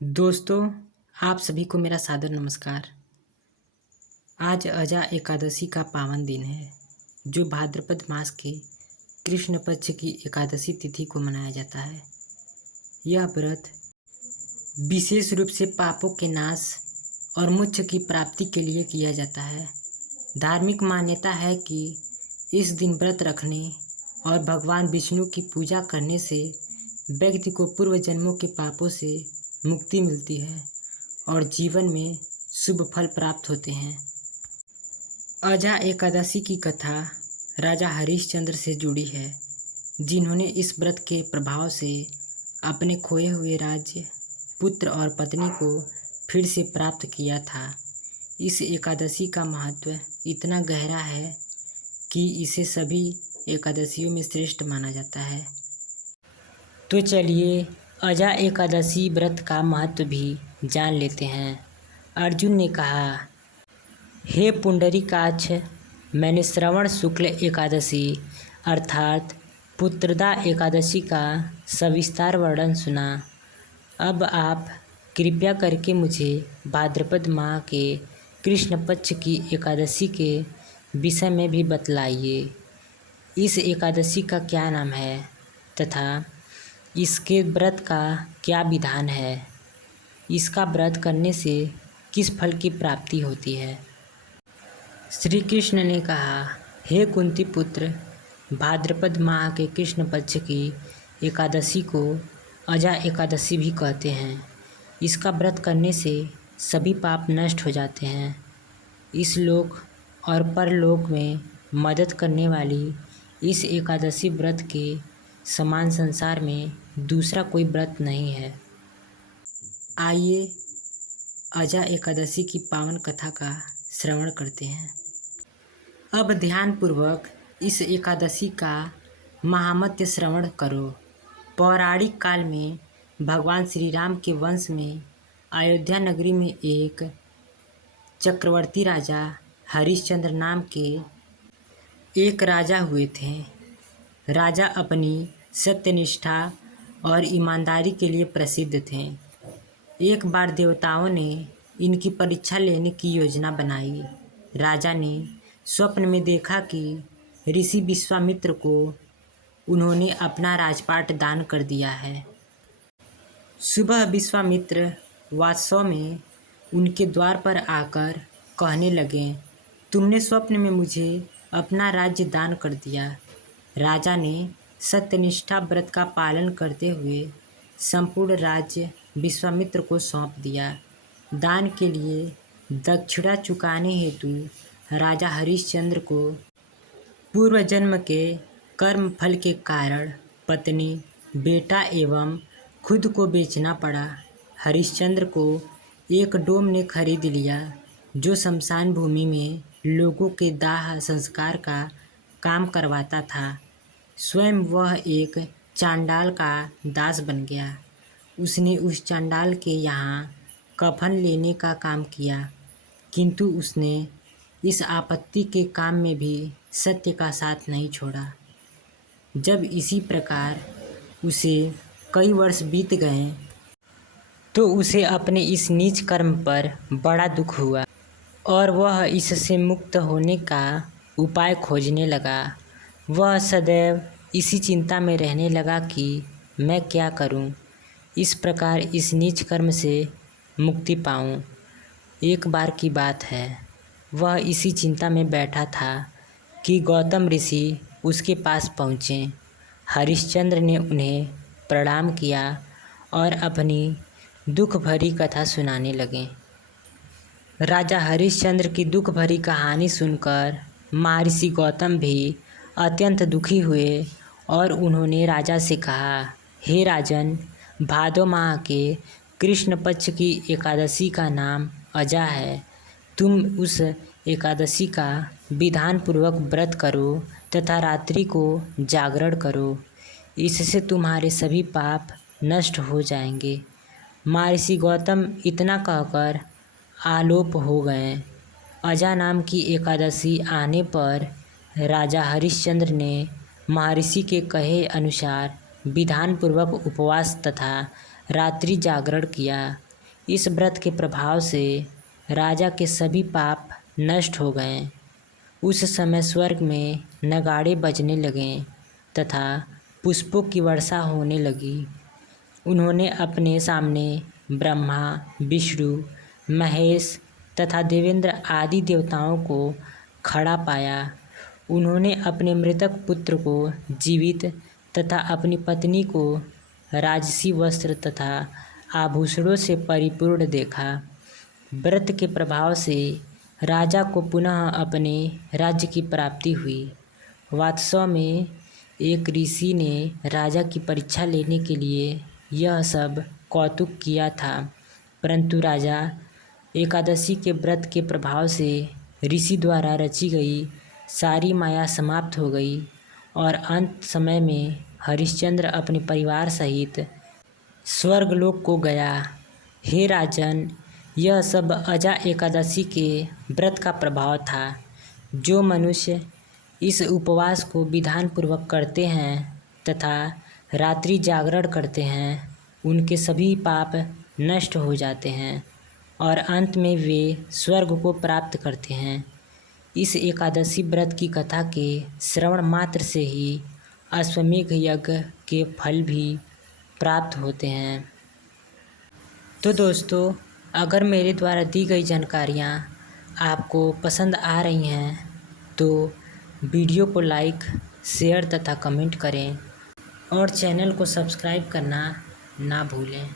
दोस्तों, आप सभी को मेरा सादर नमस्कार। आज अजा एकादशी का पावन दिन है, जो भाद्रपद मास के कृष्ण पक्ष की एकादशी तिथि को मनाया जाता है। यह व्रत विशेष रूप से पापों के नाश और मोक्ष की प्राप्ति के लिए किया जाता है। धार्मिक मान्यता है कि इस दिन व्रत रखने और भगवान विष्णु की पूजा करने से व्यक्ति को पूर्व जन्मों के पापों से मुक्ति मिलती है और जीवन में शुभ फल प्राप्त होते हैं। अजा एकादशी की कथा राजा हरिश्चंद्र से जुड़ी है, जिन्होंने इस व्रत के प्रभाव से अपने खोए हुए राज्य, पुत्र और पत्नी को फिर से प्राप्त किया था। इस एकादशी का महत्व इतना गहरा है कि इसे सभी एकादशियों में श्रेष्ठ माना जाता है। तो चलिए अजा एकादशी व्रत का महत्व भी जान लेते हैं। अर्जुन ने कहा, हे पुंडरीकाक्ष, मैंने श्रवण शुक्ल एकादशी अर्थात पुत्रदा एकादशी का सविस्तार वर्णन सुना। अब आप कृपया करके मुझे भाद्रपद माह के कृष्ण पक्ष की एकादशी के विषय में भी बतलाइए। इस एकादशी का क्या नाम है तथा इसके व्रत का क्या विधान है? इसका व्रत करने से किस फल की प्राप्ति होती है? श्री कृष्ण ने कहा, हे कुंती पुत्र, भाद्रपद माह के कृष्ण पक्ष की एकादशी को अजा एकादशी भी कहते हैं। इसका व्रत करने से सभी पाप नष्ट हो जाते हैं। इस लोक और परलोक में मदद करने वाली इस एकादशी व्रत के समान संसार में दूसरा कोई व्रत नहीं है। आइए अजा एकादशी की पावन कथा का श्रवण करते हैं। अब ध्यानपूर्वक इस एकादशी का महात्म्य श्रवण करो। पौराणिक काल में भगवान श्री राम के वंश में अयोध्या नगरी में एक चक्रवर्ती राजा हरिश्चंद्र नाम के एक राजा हुए थे। राजा अपनी सत्यनिष्ठा और ईमानदारी के लिए प्रसिद्ध थे। एक बार देवताओं ने इनकी परीक्षा लेने की योजना बनाई। राजा ने स्वप्न में देखा कि ऋषि विश्वामित्र को उन्होंने अपना राजपाट दान कर दिया है। सुबह विश्वामित्र वास्तव में उनके द्वार पर आकर कहने लगे, तुमने स्वप्न में मुझे अपना राज्य दान कर दिया। राजा ने सत्यनिष्ठा व्रत का पालन करते हुए संपूर्ण राज्य विश्वामित्र को सौंप दिया। दान के लिए दक्षिणा चुकाने हेतु राजा हरिश्चंद्र को पूर्व जन्म के कर्म फल के कारण पत्नी, बेटा एवं खुद को बेचना पड़ा। हरिश्चंद्र को एक डोम ने खरीद लिया, जो शमशान भूमि में लोगों के दाह संस्कार का काम करवाता था। स्वयं वह एक चांडाल का दास बन गया। उसने उस चांडाल के यहाँ कफन लेने का काम किया, किंतु उसने इस आपत्ति के काम में भी सत्य का साथ नहीं छोड़ा। जब इसी प्रकार उसे कई वर्ष बीत गए तो उसे अपने इस नीच कर्म पर बड़ा दुख हुआ और वह इससे मुक्त होने का उपाय खोजने लगा। वह सदैव इसी चिंता में रहने लगा कि मैं क्या करूं, इस प्रकार इस नीच कर्म से मुक्ति पाऊं। एक बार की बात है, वह इसी चिंता में बैठा था कि गौतम ऋषि उसके पास पहुँचे। हरिश्चंद्र ने उन्हें प्रणाम किया और अपनी दुख भरी कथा सुनाने लगे। राजा हरिश्चंद्र की दुख भरी कहानी सुनकर महर्षि गौतम भी अत्यंत दुखी हुए और उन्होंने राजा से कहा, हे राजन, भादो माह के कृष्ण पक्ष की एकादशी का नाम अजा है। तुम उस एकादशी का विधान पूर्वक व्रत करो तथा रात्रि को जागरण करो। इससे तुम्हारे सभी पाप नष्ट हो जाएंगे। महर्षि गौतम इतना कहकर आलोप हो गए। अजा नाम की एकादशी आने पर राजा हरिश्चंद्र ने महर्षि के कहे अनुसार विधान पूर्वक उपवास तथा रात्रि जागरण किया इस व्रत के प्रभाव से राजा के सभी पाप नष्ट हो गए। उस समय स्वर्ग में नगाड़े बजने लगे तथा पुष्पों की वर्षा होने लगी। उन्होंने अपने सामने ब्रह्मा, विष्णु, महेश तथा देवेंद्र आदि देवताओं को खड़ा पाया। उन्होंने अपने मृतक पुत्र को जीवित तथा अपनी पत्नी को राजसी वस्त्र तथा आभूषणों से परिपूर्ण देखा। व्रत के प्रभाव से राजा को पुनः अपने राज्य की प्राप्ति हुई। वास्तव में एक ऋषि ने राजा की परीक्षा लेने के लिए यह सब कौतुक किया था, परंतु राजा एकादशी के व्रत के प्रभाव से ऋषि द्वारा रची गई सारी माया समाप्त हो गई और अंत समय में हरिश्चंद्र अपने परिवार सहित स्वर्गलोक को गया। हे राजन, यह सब अजा एकादशी के व्रत का प्रभाव था। जो मनुष्य इस उपवास को विधानपूर्वक करते हैं तथा रात्रि जागरण करते हैं, उनके सभी पाप नष्ट हो जाते हैं और अंत में वे स्वर्ग को प्राप्त करते हैं। इस एकादशी व्रत की कथा के श्रवण मात्र से ही अश्वमेघ यज्ञ के फल भी प्राप्त होते हैं। तो दोस्तों, अगर मेरे द्वारा दी गई जानकारियाँ आपको पसंद आ रही हैं तो वीडियो को लाइक, शेयर तथा कमेंट करें और चैनल को सब्सक्राइब करना ना भूलें।